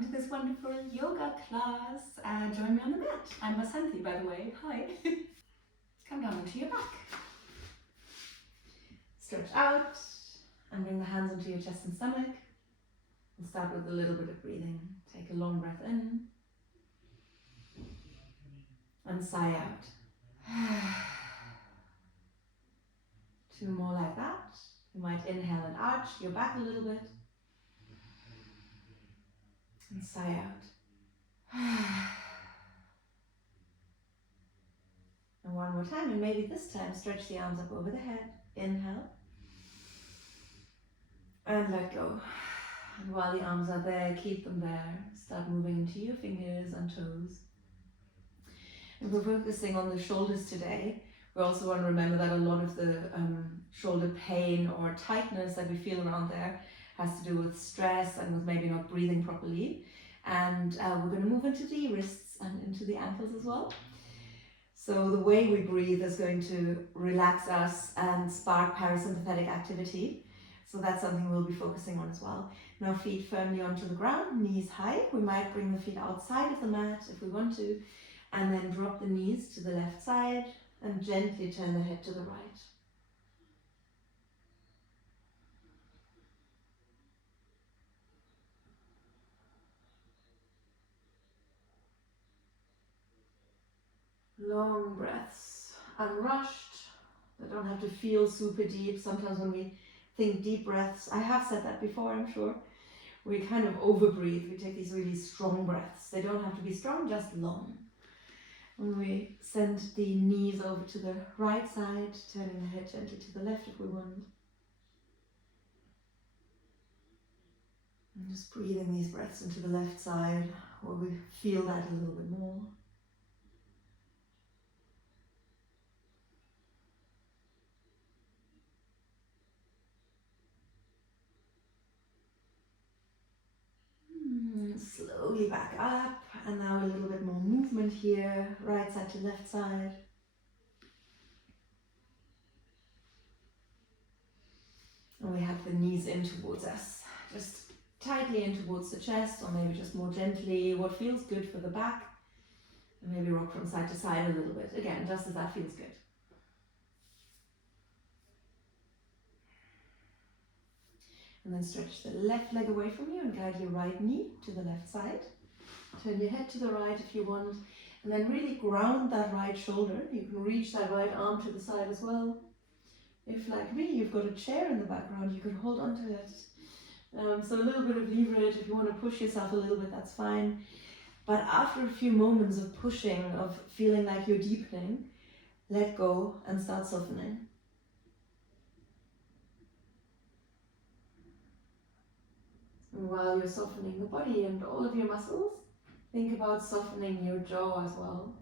welcome to this wonderful yoga class. Join me on the mat. I'm Vasanthi, by the way. Hi. Come down onto your back. Stretch out and bring the hands onto your chest and stomach. And start with a little bit of breathing. Take a long breath in and sigh out. 2 more like that. You might inhale and arch your back a little bit. And sigh out. And one more time, and maybe this time stretch the arms up over the head. Inhale. And let go. And while the arms are there, keep them there. Start moving into your fingers and toes. And we're focusing on the shoulders today. We also want to remember that a lot of the shoulder pain or tightness that we feel around there has to do with stress and with maybe not breathing properly. And we're going to move into the wrists and into the ankles as well. So the way we breathe is going to relax us and spark parasympathetic activity. So that's something we'll be focusing on as well. Now feet firmly onto the ground, knees high. We might bring the feet outside of the mat if we want to. And then drop the knees to the left side and gently turn the head to the right. Long breaths, unrushed. They don't have to feel super deep. Sometimes when we think deep breaths, I have said that before, I'm sure, we kind of overbreathe. We take these really strong breaths. They don't have to be strong, just long. When we send the knees over to the right side, turning the head gently to the left if we want. And just breathing these breaths into the left side, where we feel that a little bit more. Slowly back up, and now a little bit more movement here, right side to left side. And we have the knees in towards us, just tightly in towards the chest, or maybe just more gently, what feels good for the back. And maybe rock from side to side a little bit, again, just as that feels good. And then stretch the left leg away from you and guide your right knee to the left side. Turn your head to the right if you want. And then really ground that right shoulder. You can reach that right arm to the side as well. If, like me, you've got a chair in the background, you can hold on to it. So a little bit of leverage. If you want to push yourself a little bit, that's fine. But after a few moments of pushing, of feeling like you're deepening, let go and start softening. And while you're softening the body and all of your muscles, think about softening your jaw as well.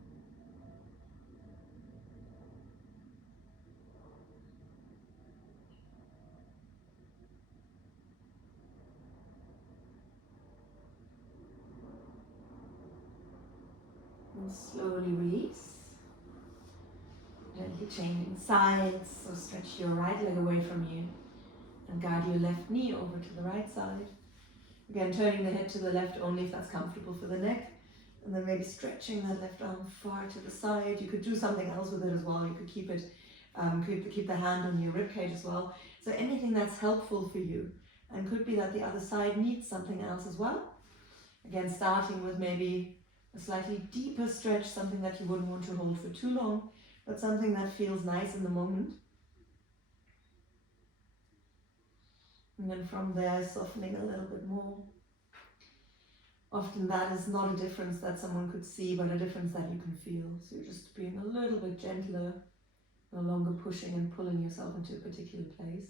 And slowly release. Gently changing sides, so stretch your right leg away from you and guide your left knee over to the right side. Again, turning the head to the left only if that's comfortable for the neck. And then maybe stretching that left arm far to the side. You could do something else with it as well. You could keep it, keep the hand on your ribcage as well. So anything that's helpful for you. And could be that the other side needs something else as well. Again, starting with maybe a slightly deeper stretch, something that you wouldn't want to hold for too long, but something that feels nice in the moment. And then from there, softening a little bit more. Often that is not a difference that someone could see, but a difference that you can feel. So you're just being a little bit gentler, no longer pushing and pulling yourself into a particular place.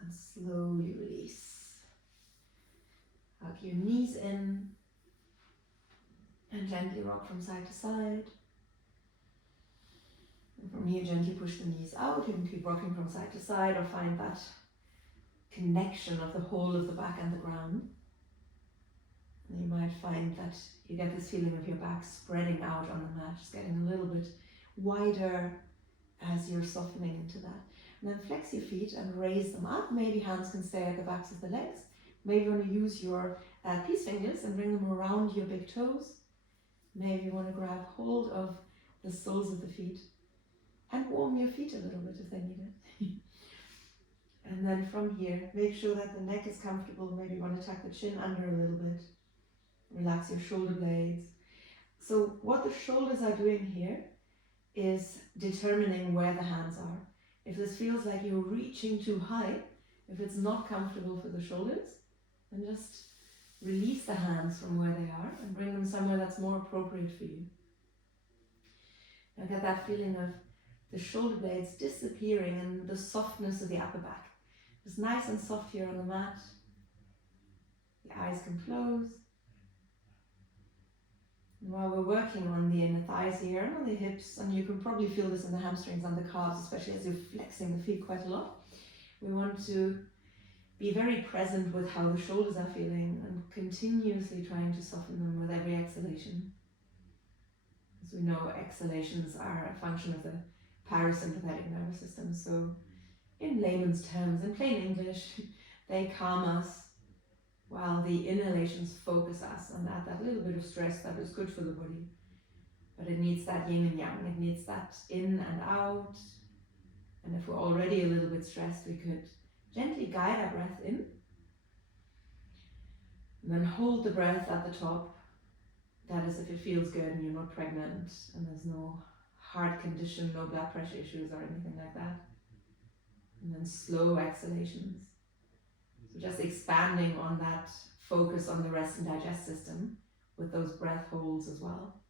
And slowly release. Hug your knees in and gently rock from side to side. And from here, gently push the knees out. You can keep rocking from side to side or find that connection of the whole of the back and the ground. And you might find that you get this feeling of your back spreading out on the mat, just getting a little bit wider as you're softening into that. And then flex your feet and raise them up. Maybe hands can stay at the backs of the legs. Maybe you want to use your peace fingers and bring them around your big toes. Maybe you want to grab hold of the soles of the feet and warm your feet a little bit if they need it. And then from here, make sure that the neck is comfortable. Maybe you want to tuck the chin under a little bit. Relax your shoulder blades. So what the shoulders are doing here is determining where the hands are. If this feels like you're reaching too high, if it's not comfortable for the shoulders, then just release the hands from where they are and bring them somewhere that's more appropriate for you. Now get that feeling of the shoulder blades disappearing and the softness of the upper back. Just nice and soft here on the mat. The eyes can close. And while we're working on the inner thighs here and on the hips, and you can probably feel this in the hamstrings and the calves, especially as you're flexing the feet quite a lot, we want to be very present with how the shoulders are feeling and continuously trying to soften them with every exhalation. As we know, exhalations are a function of the parasympathetic nervous system. So in layman's terms, in plain English, they calm us, while the inhalations focus us and add that little bit of stress that is good for the body. But it needs that yin and yang, it needs that in and out. And if we're already a little bit stressed, we could gently guide our breath in. And then hold the breath at the top. That is if it feels good and you're not pregnant and there's no heart condition, no blood pressure issues or anything like that. And then slow exhalations. So just expanding on that focus on the rest and digest system with those breath holds as well.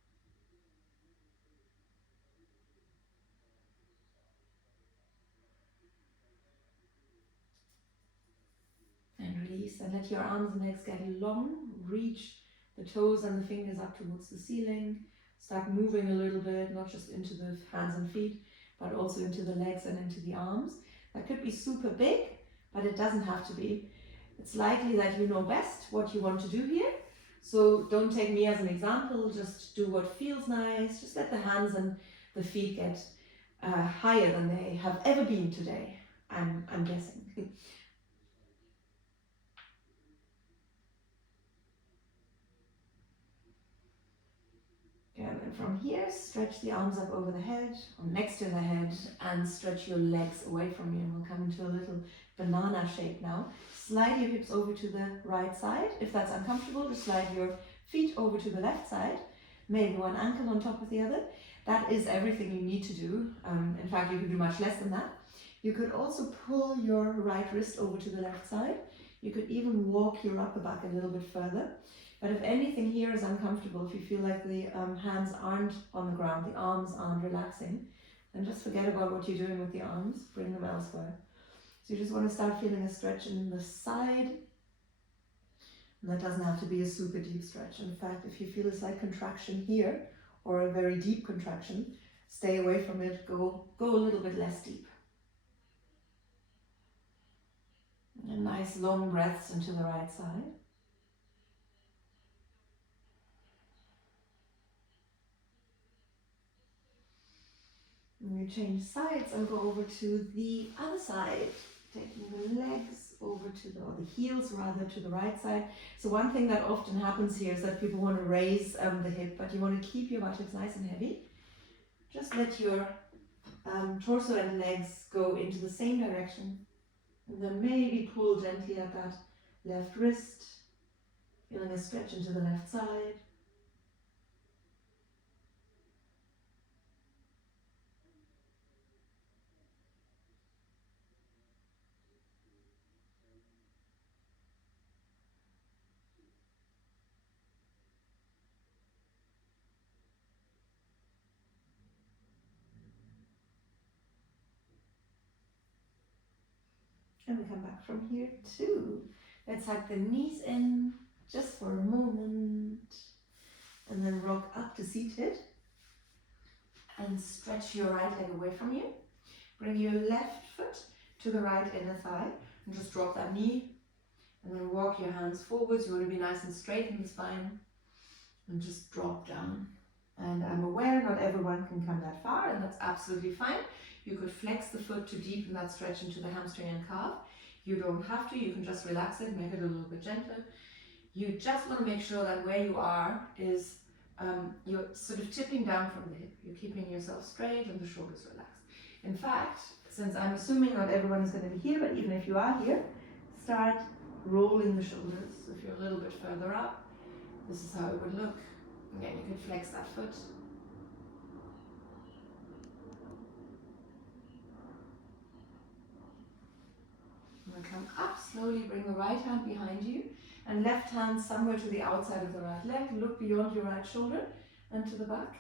And release, and let your arms and legs get long. Reach the toes and the fingers up towards the ceiling. Start moving a little bit, not just into the hands and feet, but also into the legs and into the arms. That could be super big, but it doesn't have to be. It's likely that you know best what you want to do here. So don't take me as an example, just do what feels nice. Just let the hands and the feet get higher than they have ever been today, I'm guessing. And then from here, stretch the arms up over the head, or next to the head, and stretch your legs away from you. And we'll come into a little banana shape now. Slide your hips over to the right side. If that's uncomfortable, just slide your feet over to the left side. Maybe one ankle on top of the other. That is everything you need to do. In fact, you could do much less than that. You could also pull your right wrist over to the left side. You could even walk your upper back a little bit further. But if anything here is uncomfortable, if you feel like the hands aren't on the ground, the arms aren't relaxing, then just forget about what you're doing with the arms, bring them elsewhere. So you just want to start feeling a stretch in the side. And that doesn't have to be a super deep stretch. In fact, if you feel a slight contraction here, or a very deep contraction, stay away from it, go a little bit less deep. And nice long breaths into the right side. And you change sides and go over to the other side, taking the legs over to the, or the heels rather, to the right side. So one thing that often happens here is that people want to raise the hip, but you want to keep your buttocks nice and heavy. Just let your torso and legs go into the same direction. And then maybe pull gently at that left wrist, feeling a stretch into the left side. And we come back from here too. Let's hug the knees in just for a moment. And then rock up to seated. And stretch your right leg away from you. Bring your left foot to the right inner thigh. And just drop that knee and then walk your hands forwards. You want to be nice and straight in the spine and just drop down. And I'm aware not everyone can come that far, and that's absolutely fine. You could flex the foot to deepen that stretch into the hamstring and calf. You don't have to, you can just relax it, make it a little bit gentler. You just want to make sure that where you are is you're sort of tipping down from the hip. You're keeping yourself straight and the shoulders relaxed. In fact, since I'm assuming not everyone is going to be here, but even if you are here, start rolling the shoulders. So if you're a little bit further up, this is how it would look. Again, you can flex that foot. And come up, slowly bring the right hand behind you and left hand somewhere to the outside of the right leg. Look beyond your right shoulder and to the back.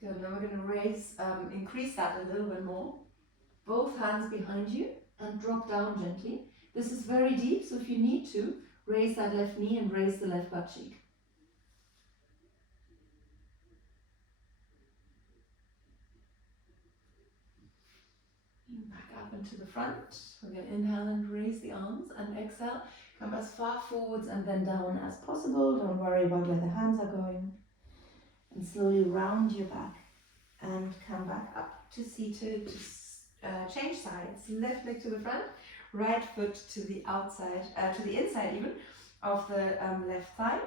Good, now we're going to raise, increase that a little bit more. Both hands behind you and drop down gently. This is very deep, so if you need to, raise that left knee and raise the left butt cheek. Back up into the front. We're going to inhale and raise the arms, and exhale, come as far forwards and then down as possible. Don't worry about where the hands are going. And slowly round your back and come back up to seated. Change sides. Left leg to the front, right foot to the outside, to the inside even, of the left thigh.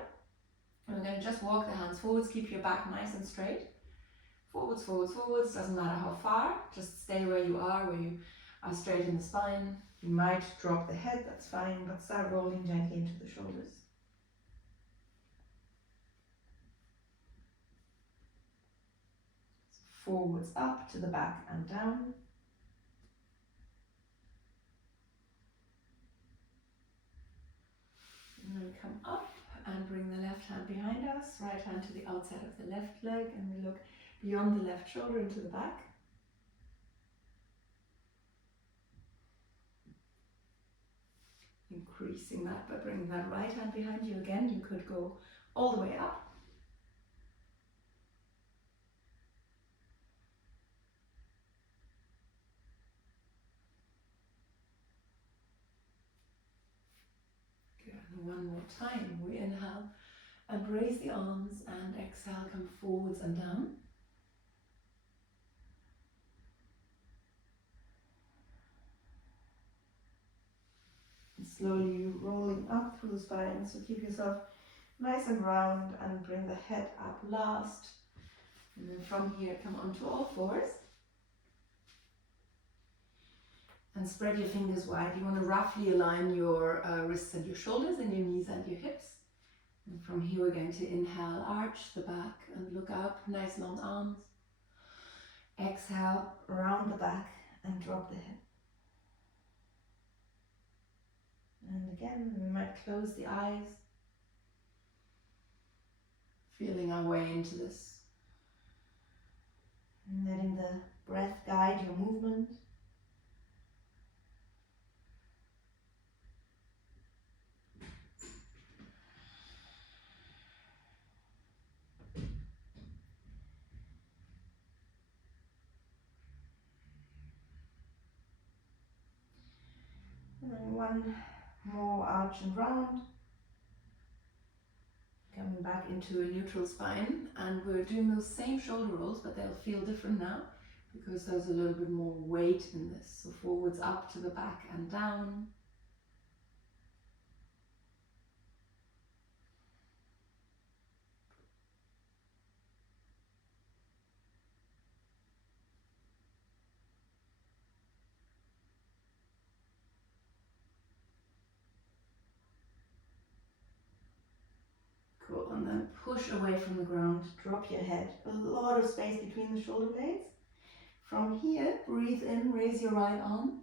And we're going to just walk the hands forwards. Keep your back nice and straight. Forwards, forwards, forwards. Doesn't matter how far. Just stay where you are straight in the spine. You might drop the head, that's fine, but start rolling gently into the shoulders. Forwards up to the back and down. And then come up and bring the left hand behind us, right hand to the outside of the left leg, and we look beyond the left shoulder into the back. Increasing that by bringing that right hand behind you again. You could go all the way up. Good. And one more time. We inhale and raise the arms, and exhale, come forwards and down. Slowly rolling up through the spine, so keep yourself nice and round and bring the head up last. And then from here, come onto all fours. And spread your fingers wide. You want to roughly align your wrists and your shoulders and your knees and your hips. And from here, we're going to inhale, arch the back and look up, nice long arms. Exhale, round the back and drop the hip. And again, we might close the eyes, feeling our way into this. And letting the breath guide your movement. And then one more arch and round, coming back into a neutral spine, and we're doing those same shoulder rolls, but they'll feel different now because there's a little bit more weight in this. So forwards up to the back and down. And then push away from the ground, drop your head. A lot of space between the shoulder blades. From here, breathe in, raise your right arm.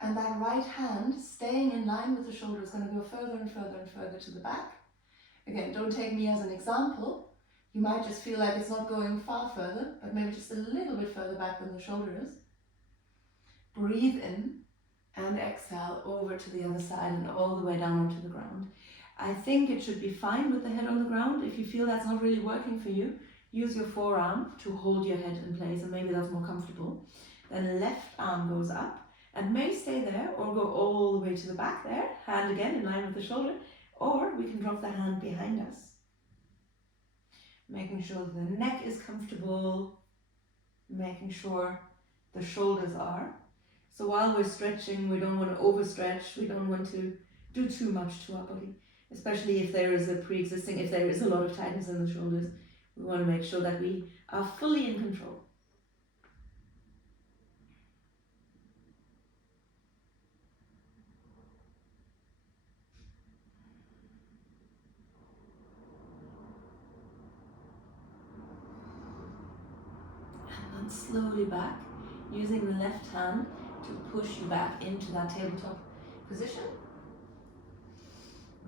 And that right hand, staying in line with the shoulder, is going to go further and further and further to the back. Again, don't take me as an example. You might just feel like it's not going far further, but maybe just a little bit further back than the shoulder is. Breathe in and exhale over to the other side and all the way down onto the ground. I think it should be fine with the head on the ground. If you feel that's not really working for you, use your forearm to hold your head in place, and maybe that's more comfortable. Then left arm goes up and may stay there or go all the way to the back there, hand again in line with the shoulder, or we can drop the hand behind us. Making sure the neck is comfortable, making sure the shoulders are. So while we're stretching, we don't want to overstretch, we don't want to do too much to our body, especially if there is a pre-existing, if there is a lot of tightness in the shoulders. We want to make sure that we are fully in control. And then slowly back, using the left hand to push you back into that tabletop position.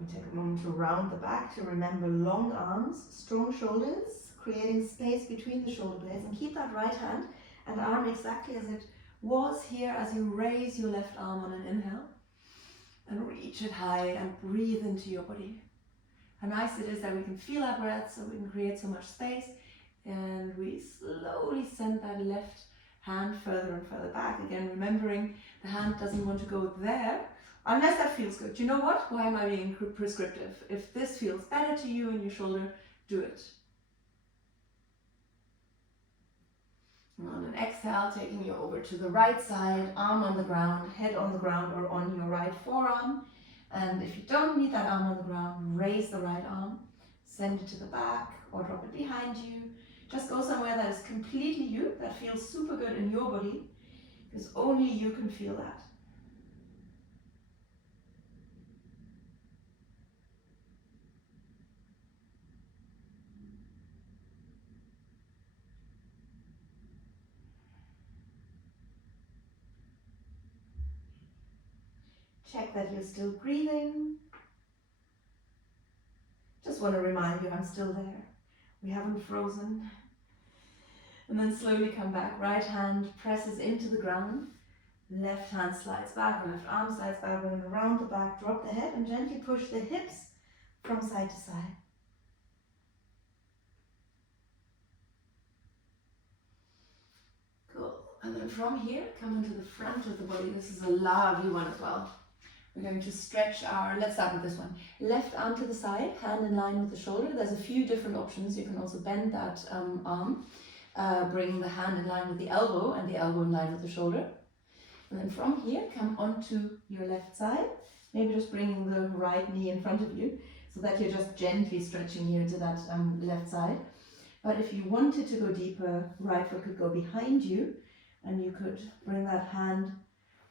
We take a moment to round the back, to remember long arms, strong shoulders, creating space between the shoulder blades, and keep that right hand and arm exactly as it was here as you raise your left arm on an inhale and reach it high and breathe into your body. How nice it is that we can feel our breath, so we can create so much space, and we slowly send that left hand further and further back. Again, remembering the hand doesn't want to go there unless that feels good. You know what? Why am I being prescriptive? If this feels better to you in your shoulder, do it. And on an exhale, taking you over to the right side, arm on the ground, head on the ground or on your right forearm. And if you don't need that arm on the ground, raise the right arm, send it to the back or drop it behind you. Just go somewhere that is completely you, that feels super good in your body, because only you can feel that. Check that you're still breathing. Just want to remind you I'm still there. We haven't frozen. And then slowly come back. Right hand presses into the ground. Left hand slides back, left arm slides back. We're going to round the back, drop the head, and gently push the hips from side to side. Cool. And then from here, come into the front of the body. This is a lovely one as well. We're going to stretch our, let's start with this one. Left arm to the side, hand in line with the shoulder. There's a few different options. You can also bend that arm. Bring the hand in line with the elbow and the elbow in line with the shoulder. And then from here, come onto your left side. Maybe just bringing the right knee in front of you so that you're just gently stretching here to that left side. But if you wanted to go deeper, right foot could go behind you and you could bring that hand,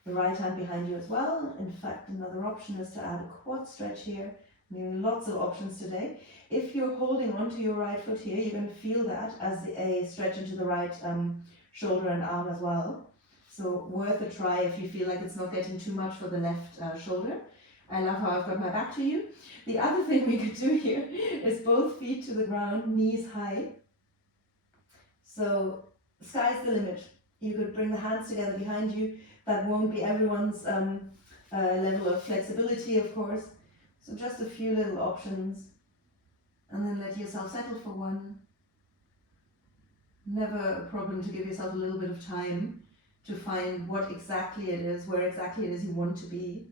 the right hand behind you as well. In fact, another option is to add a quad stretch here. Lots of options today. If you're holding onto your right foot here, you're going to feel that as a stretch into the right shoulder and arm as well. So worth a try if you feel like it's not getting too much for the left shoulder. I love how I've got my back to you. The other thing we could do here is both feet to the ground, knees high. So sky's the limit. You could bring the hands together behind you. That won't be everyone's level of flexibility, of course. So just a few little options. And then let yourself settle for one. Never a problem to give yourself a little bit of time to find what exactly it is, where exactly it is you want to be.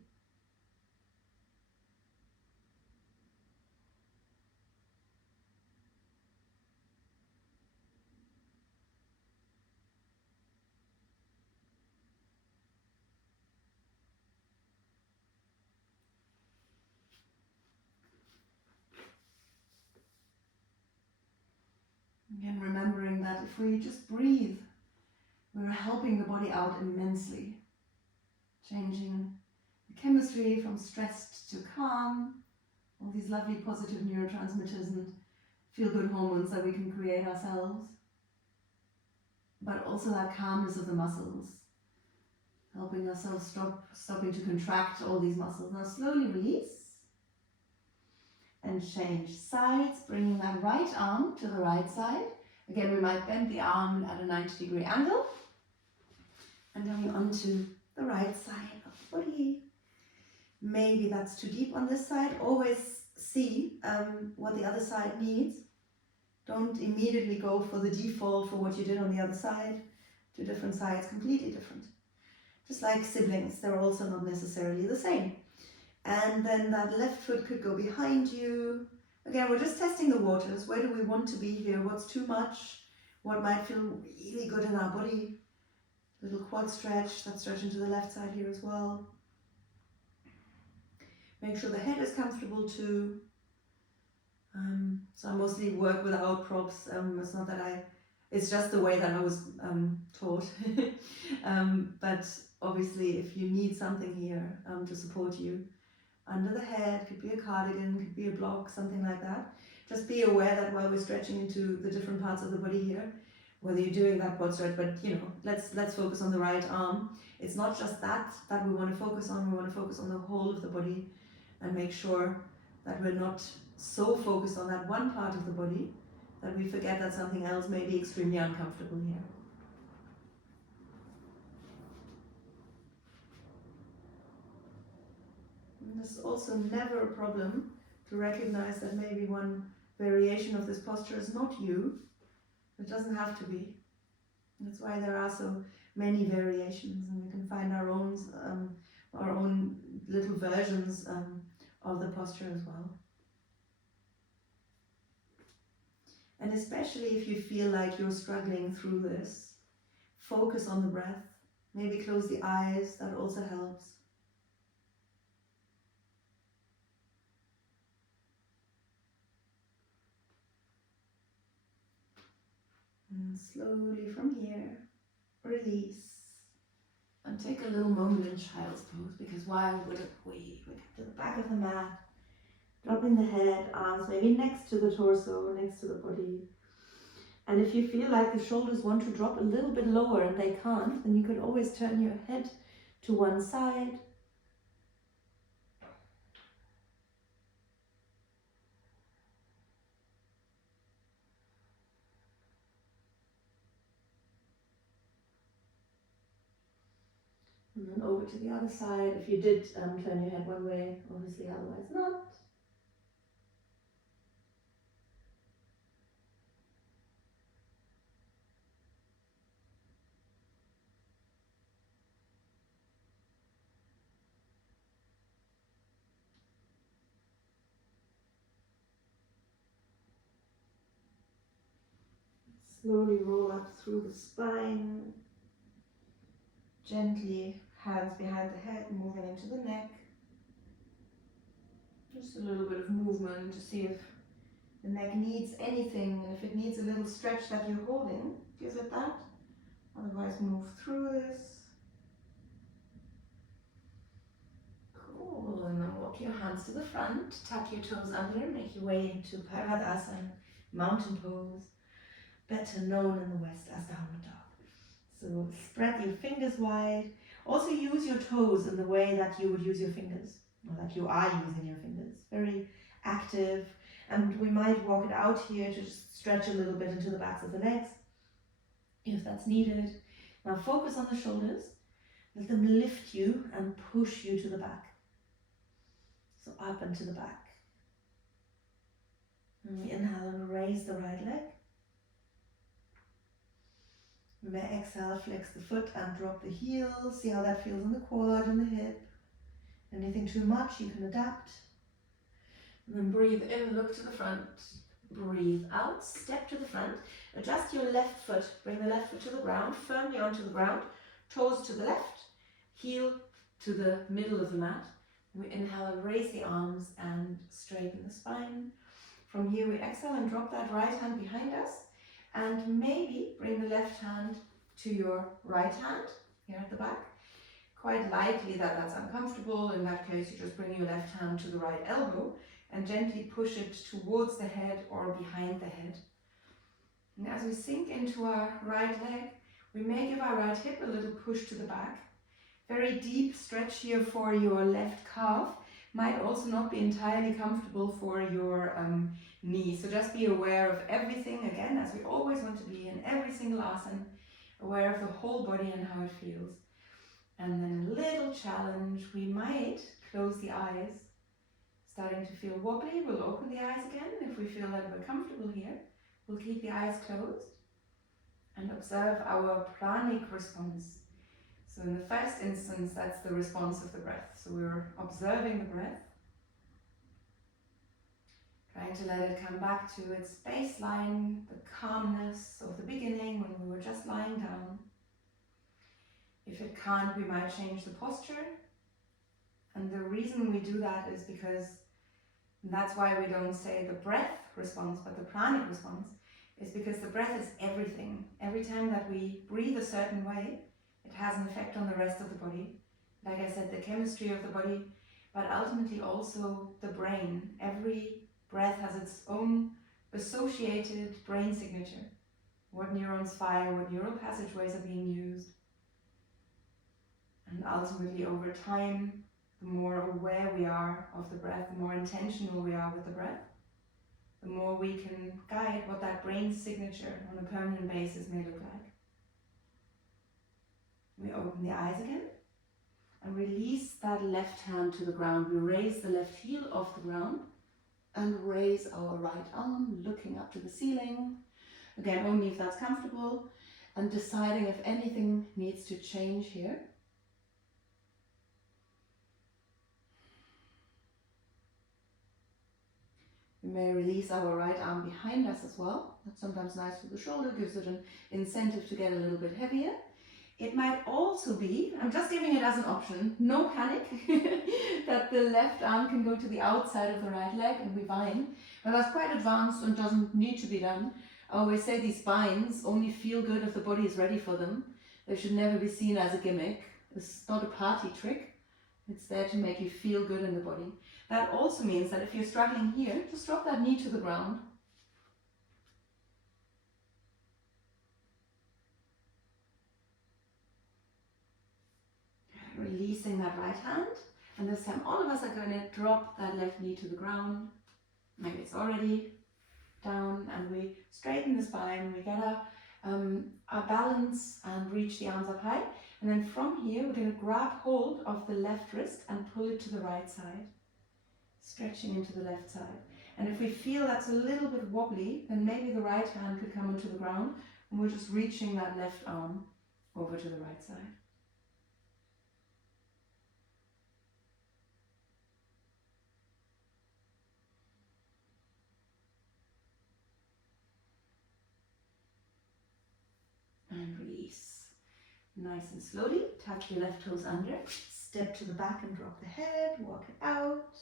Again, remembering that if we just breathe, we're helping the body out immensely. Changing the chemistry from stressed to calm, all these lovely positive neurotransmitters and feel-good hormones that we can create ourselves. But also that calmness of the muscles, helping ourselves stopping to contract all these muscles. Now slowly release and change sides, bringing that right arm to the right side. Again, we might bend the arm at a 90-degree angle and going onto the right side of the body. Maybe that's too deep on this side. Always see what the other side needs. Don't immediately go for the default for what you did on the other side. 2 different sides, completely different. Just like siblings, they're also not necessarily the same. And then that left foot could go behind you. Again, we're just testing the waters. Where do we want to be here? What's too much? What might feel really good in our body? Little quad stretch, that stretch into the left side here as well. Make sure the head is comfortable too. So I mostly work without props. It's not that it's just the way that I was taught. But obviously if you need something here to support you, under the head, could be a cardigan, could be a block, something like that. Just be aware that while we're stretching into the different parts of the body here, whether you're doing that quad stretch, but let's focus on the right arm. It's not just that we want to focus on, we want to focus on the whole of the body and make sure that we're not so focused on that one part of the body that we forget that something else may be extremely uncomfortable here. And this is also never a problem to recognize that maybe one variation of this posture is not you. It doesn't have to be. That's why there are so many variations, and we can find our own little versions of the posture as well. And especially if you feel like you're struggling through this, focus on the breath. Maybe close the eyes, that also helps. And slowly from here, release. And take a little moment in child's pose, because while we get to the back of the mat, dropping the head, arms maybe next to the torso, next to the body. And if you feel like the shoulders want to drop a little bit lower and they can't, then you could always turn your head to one side. And then over to the other side, if you did turn your head one way, obviously otherwise not. Slowly roll up through the spine. Gently, hands behind the head, moving into the neck. Just a little bit of movement to see if the neck needs anything, and if it needs a little stretch that you're holding, give it that. Otherwise, move through this. Cool, and then walk your hands to the front, tuck your toes under, make your way into Parvadasana, mountain pose, better known in the West as downward dog. So spread your fingers wide. Also use your toes in the way that you would use your fingers, or that you are using your fingers. Very active. And we might walk it out here to just stretch a little bit into the backs of the legs, if that's needed. Now focus on the shoulders. Let them lift you and push you to the back. So up and to the back. And we inhale and raise the right leg. You may exhale, flex the foot and drop the heel. See how that feels in the quad and the hip. Anything too much, you can adapt. And then breathe in, look to the front. Breathe out, step to the front. Adjust your left foot. Bring the left foot to the ground, firmly onto the ground. Toes to the left, heel to the middle of the mat. We inhale and raise the arms and straighten the spine. From here we exhale and drop that right hand behind us. And maybe bring the left hand to your right hand, here at the back. Quite likely that that's uncomfortable. In that case, you just bring your left hand to the right elbow and gently push it towards the head or behind the head. And as we sink into our right leg, we may give our right hip a little push to the back. Very deep stretch here for your left calf. Might also not be entirely comfortable for your knee. So just be aware of everything, again, as we always want to be in every single asana, aware of the whole body and how it feels. And then a little challenge, we might close the eyes. Starting to feel wobbly, we'll open the eyes again if we feel that we're comfortable here. We'll keep the eyes closed and observe our pranic response. So in the first instance, that's the response of the breath. So we're observing the breath, trying to let it come back to its baseline, the calmness of the beginning when we were just lying down. If it can't, we might change the posture. And the reason we do that is because, and that's why we don't say the breath response, but the pranic response, is because the breath is everything. Every time that we breathe a certain way, it has an effect on the rest of the body. Like I said, the chemistry of the body, but ultimately also the brain. Every breath has its own associated brain signature. What neurons fire, what neural passageways are being used. And ultimately over time, the more aware we are of the breath, the more intentional we are with the breath, the more we can guide what that brain signature on a permanent basis may look like. We open the eyes again and release that left hand to the ground. We raise the left heel off the ground and raise our right arm, looking up to the ceiling. Again, only if that's comfortable, and deciding if anything needs to change here. We may release our right arm behind us as well. That's sometimes nice for the shoulder, gives it an incentive to get a little bit heavier. It might also be, I'm just giving it as an option, no panic, that the left arm can go to the outside of the right leg and we bind. But that's quite advanced and doesn't need to be done. I always say these binds only feel good if the body is ready for them. They should never be seen as a gimmick. It's not a party trick. It's there to make you feel good in the body. That also means that if you're struggling here, just drop that knee to the ground. Releasing that right hand. And this time all of us are going to drop that left knee to the ground. Maybe it's already down, and we straighten the spine. We get our balance and reach the arms up high. And then from here, we're going to grab hold of the left wrist and pull it to the right side. Stretching into the left side. And if we feel that's a little bit wobbly, then maybe the right hand could come into the ground and we're just reaching that left arm over to the right side. And release. Nice and slowly, tuck your left toes under, step to the back and drop the head, walk it out.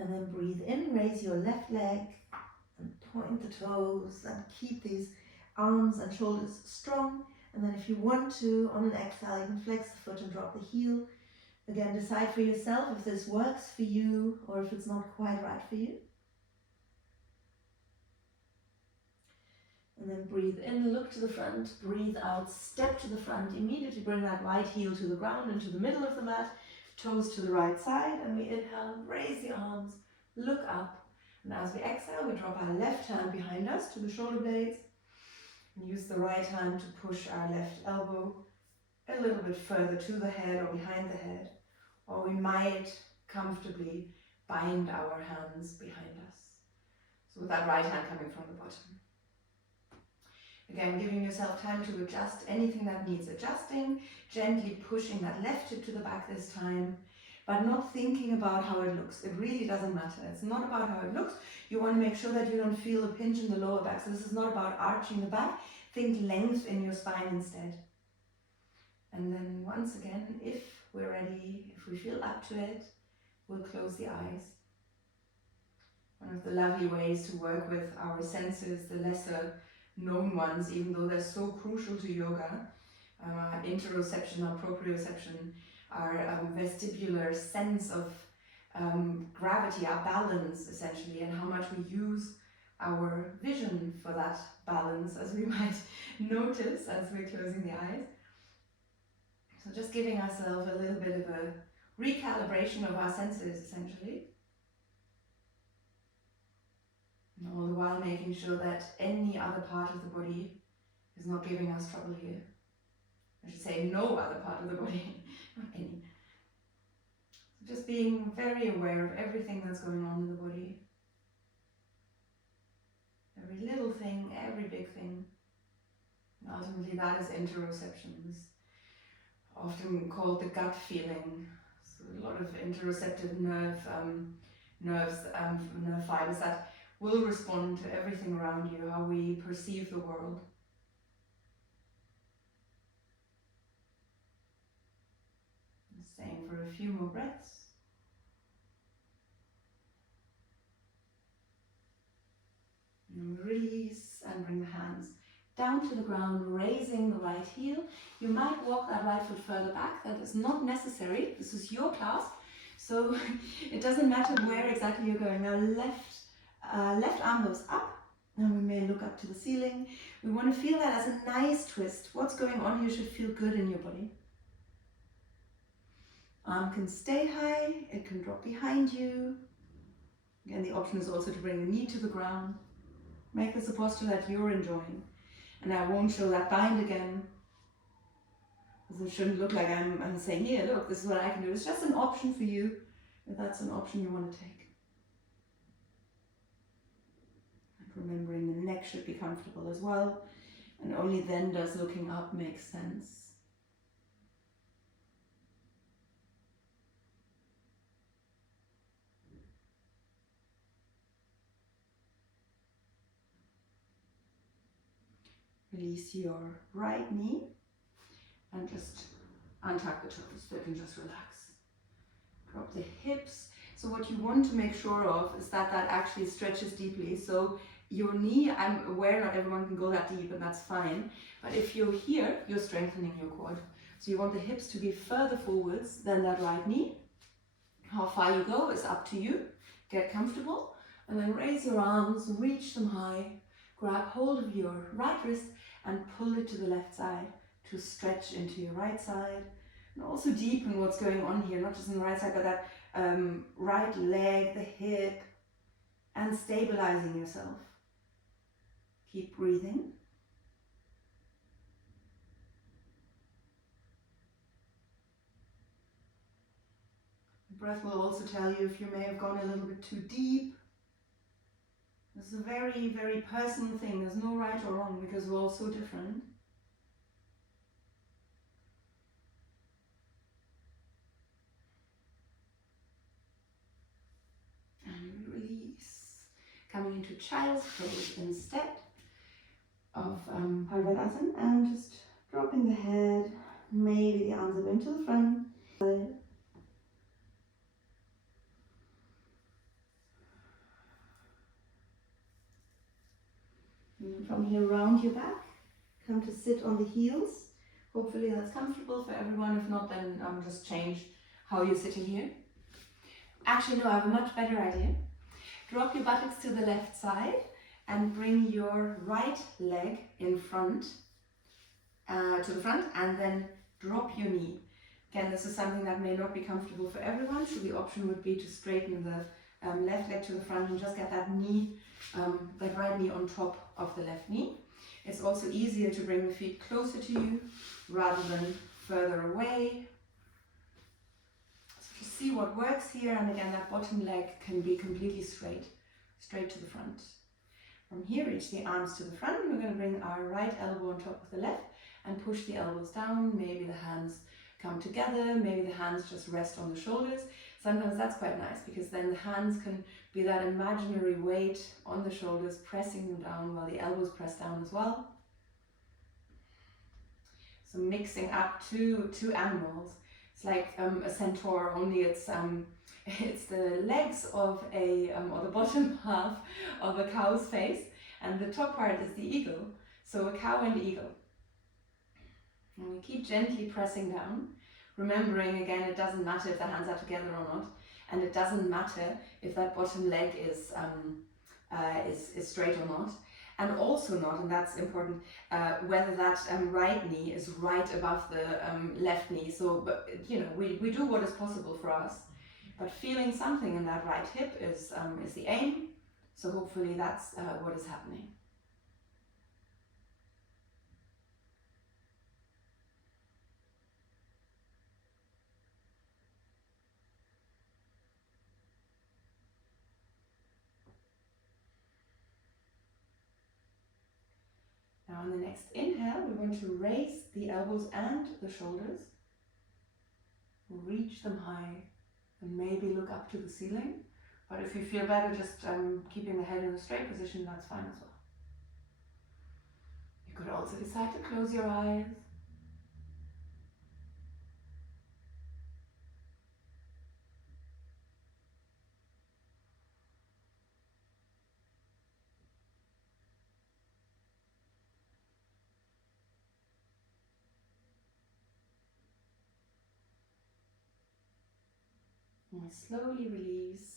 And then breathe in, raise your left leg and point the toes and keep these arms and shoulders strong. And then if you want to, on an exhale, you can flex the foot and drop the heel. Again, decide for yourself if this works for you or if it's not quite right for you. And then breathe in, look to the front, breathe out, step to the front, immediately bring that right heel to the ground, into the middle of the mat, toes to the right side, and we inhale, raise the arms, look up. And as we exhale, we drop our left hand behind us to the shoulder blades, and use the right hand to push our left elbow a little bit further to the head or behind the head, or we might comfortably bind our hands behind us. So with that right hand coming from the bottom. Again, giving yourself time to adjust anything that needs adjusting, gently pushing that left hip to the back this time, but not thinking about how it looks. It really doesn't matter. It's not about how it looks. You want to make sure that you don't feel a pinch in the lower back. So this is not about arching the back. Think length in your spine instead. And then once again, if we're ready, if we feel up to it, we'll close the eyes. One of the lovely ways to work with our senses, the lesser known ones, even though they're so crucial to yoga, interoception or proprioception, our vestibular sense of gravity, our balance essentially, and how much we use our vision for that balance, as we might notice as we're closing the eyes. So just giving ourselves a little bit of a recalibration of our senses essentially. And all the while making sure that any other part of the body is not giving us trouble here. I should say no other part of the body, not any. Just being very aware of everything that's going on in the body. Every little thing, every big thing. And ultimately that is interoception. This often called the gut feeling. So a lot of interoceptive nerve fibers that will respond to everything around you, how we perceive the world. Staying for a few more breaths. And release and bring the hands down to the ground, raising the right heel. You might walk that right foot further back. That is not necessary. This is your class. So it doesn't matter where exactly you're going. Now left arm goes up. And we may look up to the ceiling. We want to feel that as a nice twist. What's going on here should feel good in your body. Arm can stay high. It can drop behind you. Again, the option is also to bring the knee to the ground. Make this a posture that you're enjoying. And I won't show that bind again, because it shouldn't look like I'm saying, here, look, this is what I can do. It's just an option for you, if that's an option you want to take. And remembering the neck should be comfortable as well, and only then does looking up make sense. Release your right knee and just untuck the toes. They can just relax. Drop the hips. So what you want to make sure of is that that actually stretches deeply. So your knee, I'm aware not everyone can go that deep, and that's fine. But if you're here, you're strengthening your quad. So you want the hips to be further forwards than that right knee. How far you go is up to you. Get comfortable and then raise your arms, reach them high. Grab hold of your right wrist and pull it to the left side to stretch into your right side. And also deepen what's going on here, not just in the right side, but that right leg, the hip, and stabilizing yourself. Keep breathing. The breath will also tell you if you may have gone a little bit too deep. This is a very, very personal thing. There's no right or wrong because we're all so different. And release. Coming into child's pose instead of vajrasana, and just dropping the head. Maybe the arms are going to the front. And from here, round your back. Come to sit on the heels. Hopefully that's comfortable for everyone. If not, then just change how you're sitting here. Actually, no, I have a much better idea. Drop your buttocks to the left side and bring your right leg in front, to the front, and then drop your knee. Again, this is something that may not be comfortable for everyone, so the option would be to straighten the left leg to the front and just get that knee, that right knee on top of the left knee. It's also easier to bring the feet closer to you rather than further away. So just see what works here, and again that bottom leg can be completely straight to the front. From here, reach the arms to the front, and we're going to bring our right elbow on top of the left and push the elbows down. Maybe the hands come together, maybe the hands just rest on the shoulders. Sometimes that's quite nice because then the hands can be that imaginary weight on the shoulders, pressing them down while the elbows press down as well. So mixing up two animals. It's like a centaur, only it's the legs of or the bottom half of a cow's face, and the top part is the eagle. So a cow and eagle. And we keep gently pressing down, remembering again it doesn't matter if the hands are together or not, and it doesn't matter if that bottom leg is straight or not, and also not, and that's important, whether that right knee is right above the left knee. So, but, you know, we do what is possible for us, but feeling something in that right hip is the aim. So hopefully that's what is happening. On the next inhale, we're going to raise the elbows and the shoulders. Reach them high and maybe look up to the ceiling. But if you feel better just keeping the head in a straight position, that's fine as well. You could also decide to close your eyes. And we slowly release.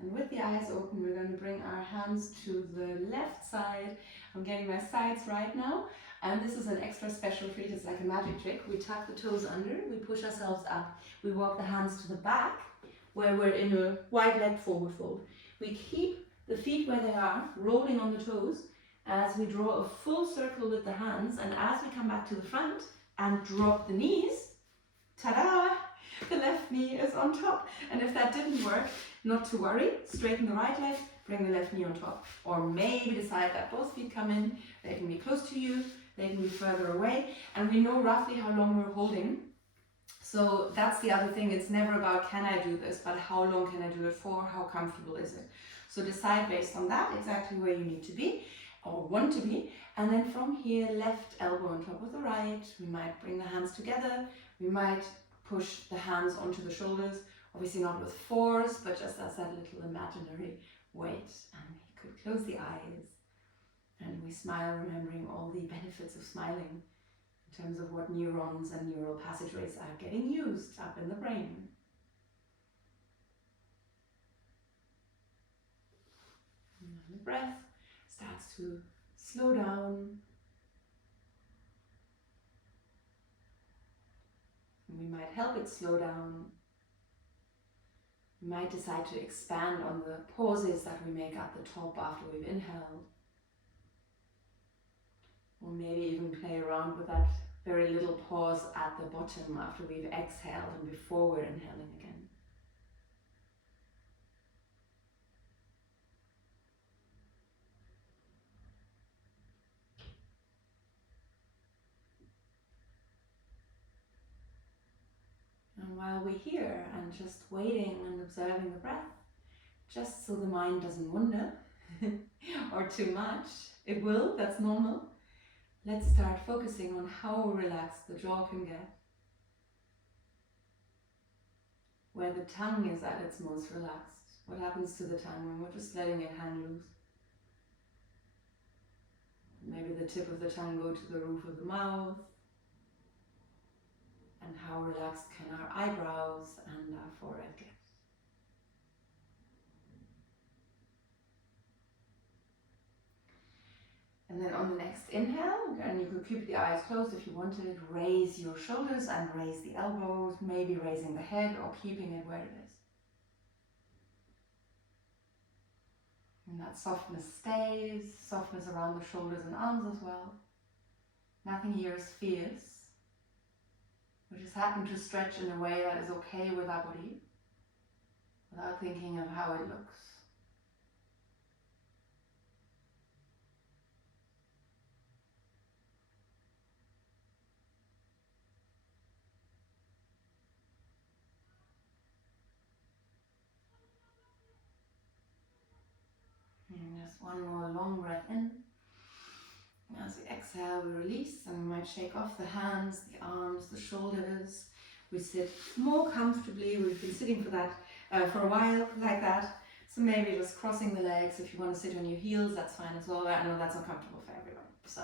And with the eyes open, we're going to bring our hands to the left side. I'm getting my sides right now. And this is an extra special treat. It's like a magic trick. We tuck the toes under, we push ourselves up. We walk the hands to the back, where we're in a wide leg forward fold. We keep the feet where they are, rolling on the toes, as we draw a full circle with the hands. And as we come back to the front and drop the knees, ta-da! The left knee is on top. And if that didn't work, not to worry, straighten the right leg, bring the left knee on top. Or maybe decide that both feet come in, they can be close to you, they can be further away, and we know roughly how long we're holding. So that's the other thing, it's never about can I do this, but how long can I do it for, how comfortable is it? So decide based on that exactly where you need to be, or want to be, and then from here, left elbow on top of the right, we might bring the hands together, we might push the hands onto the shoulders, obviously not with force, but just as that little imaginary weight. And we could close the eyes and we smile, remembering all the benefits of smiling in terms of what neurons and neural passageways are getting used up in the brain. And the breath starts to slow down. We might help it slow down. We might decide to expand on the pauses that we make at the top after we've inhaled. Or maybe even play around with that very little pause at the bottom after we've exhaled and before we're inhaling again. And while we're here and just waiting and observing the breath, just so the mind doesn't wander or too much, it will, that's normal. Let's start focusing on how relaxed the jaw can get. Where the tongue is at its most relaxed. What happens to the tongue when we're just letting it hang loose? Maybe the tip of the tongue go to the roof of the mouth. And how relaxed can our eyebrows and our forehead get? And then on the next inhale, and you could keep the eyes closed if you wanted, raise your shoulders and raise the elbows, maybe raising the head or keeping it where it is. And that softness stays, softness around the shoulders and arms as well. Nothing here is fierce. We just happen to stretch in a way that is okay with our body, without thinking of how it looks. And just one more long breath in. And as we exhale, we release, and we might shake off the hands, the arms, the shoulders. We sit more comfortably. We've been sitting for that for a while, like that. So maybe just crossing the legs. If you want to sit on your heels, that's fine as well. I know that's uncomfortable for everyone. So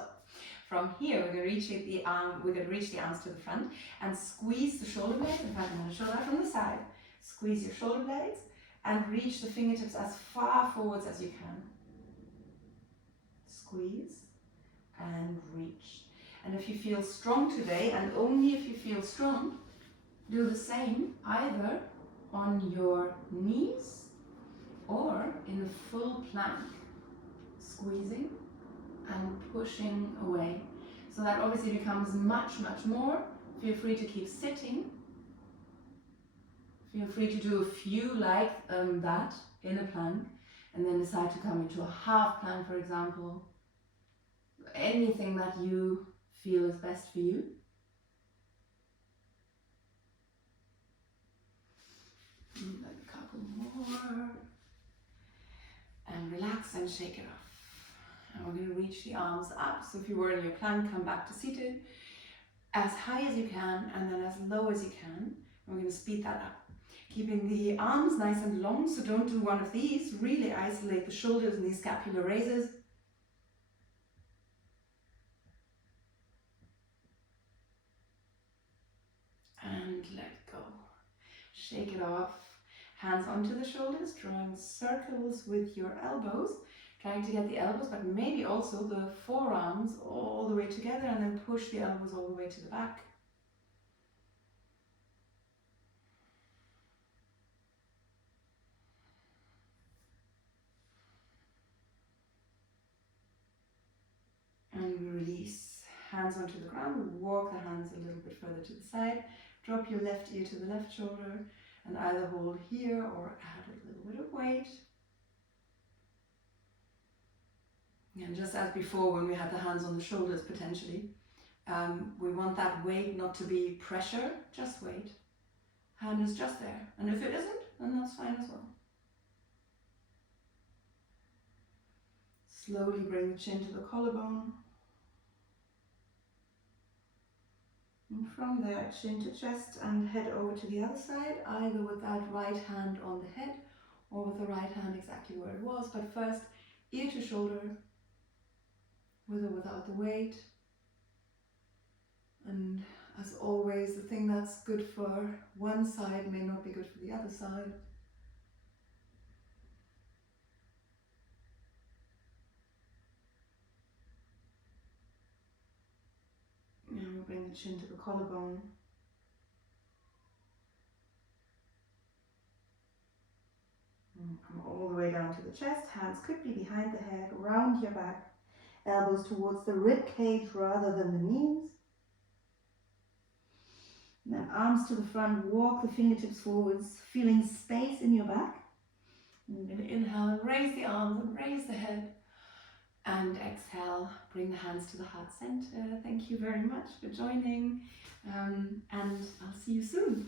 from here, we're going to reach the arms to the front and squeeze the shoulder blades. In fact, I'm going to show that from the side. Squeeze your shoulder blades and reach the fingertips as far forwards as you can. Squeeze and reach. And if you feel strong today, and only if you feel strong, do the same either on your knees or in a full plank, squeezing and pushing away. So that obviously becomes much, much more. Feel free to keep sitting. Feel free to do a few like that in a plank, and then decide to come into a half plank, for example. anything that you feel is best for you. A couple more. And relax and shake it off. And we're going to reach the arms up. So if you were in your plank, come back to seated. As high as you can and then as low as you can. And we're going to speed that up. Keeping the arms nice and long, so don't do one of these. Really isolate the shoulders and these scapular raises. And let go. Shake it off. Hands onto the shoulders, drawing circles with your elbows. Trying to get the elbows, but maybe also the forearms all the way together, and then push the elbows all the way to the back. And we release. Hands onto the ground, walk the hands a little bit further to the side. Drop your left ear to the left shoulder, and either hold here or add a little bit of weight. And just as before, when we had the hands on the shoulders potentially, we want that weight not to be pressure, just weight. Hand is just there. And if it isn't, then that's fine as well. Slowly bring the chin to the collarbone. And from there, chin to chest and head over to the other side, either with that right hand on the head or with the right hand exactly where it was. But first, ear to shoulder, with or without the weight. And as always, the thing that's good for one side may not be good for the other side. And we'll bring the chin to the collarbone. And come all the way down to the chest. Hands could be behind the head, round your back. Elbows towards the rib cage rather than the knees. And then arms to the front, walk the fingertips forwards, feeling space in your back. And you're going to inhale and raise the arms and raise the head. And exhale, bring the hands to the heart center. Thank you very much for joining. And I'll see you soon.